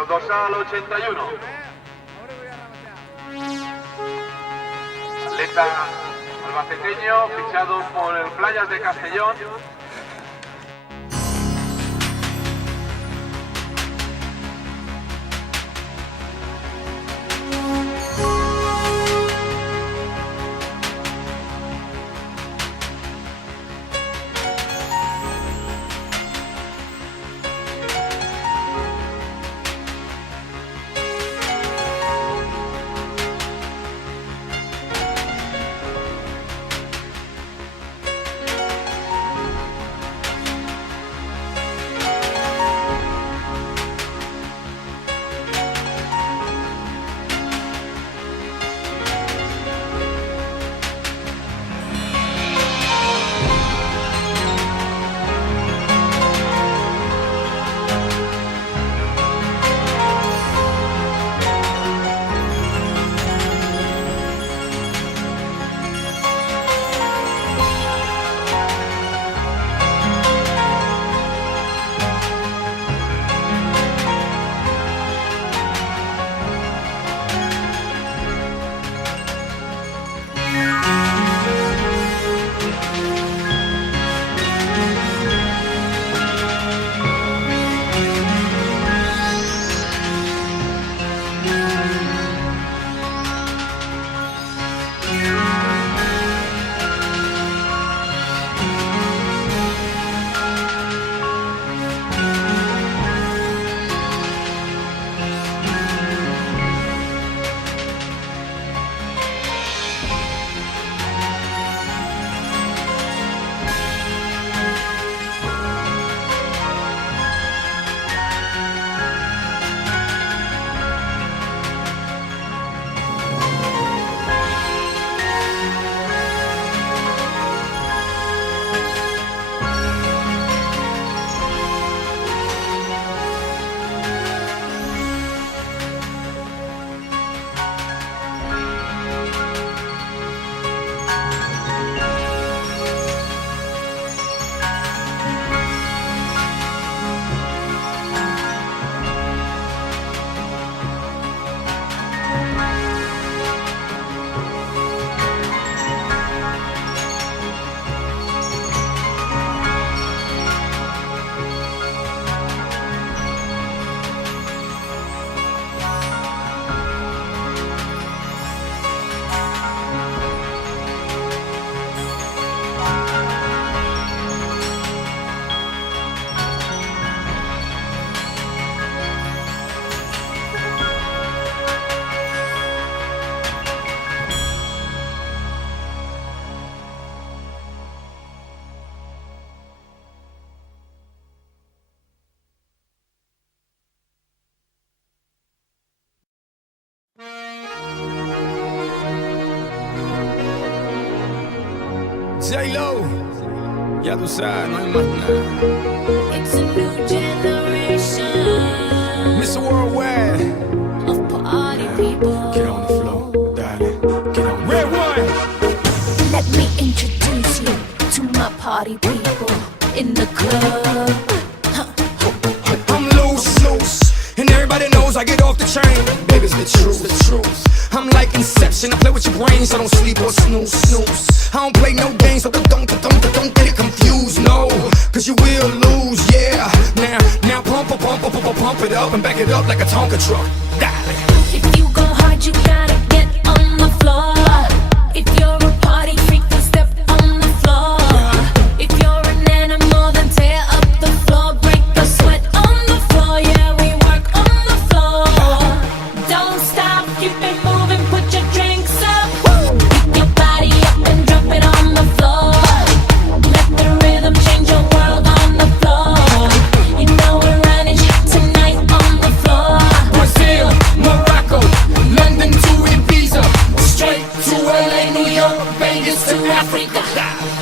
El dorsal 81. Atleta albaceteño, fichado por el Playas de Castellón. J-Lo, ya tú sabes, no hay más nada. It's a new generation Mr. Worldwide, of party people. get on the floor, darling, get on the Red one. Let me introduce you to my party people in the club. I'm loose, and everybody knows I get off the train. Baby's the truth, I'm like Inception, I play with your brains, so don't sleep or snooze. I don't play no games, so don't get it confused, no, cause you will lose, yeah. Now pump it up and back it up like a Tonka truck. Dale. If you go hard, you gotta get on the floor. If you're a party freak, then step on the floor. If you're an animal, then tear up the floor. Break the sweat on the floor, yeah, we work on the floor. Don't stop, keep it moving, put your drinks up. Pick your body up and drop it on the floor. Let the rhythm change your world on the floor. You know we're running tonight on the floor. Brazil, Morocco, London to Ibiza, straight York, Vegas to Africa.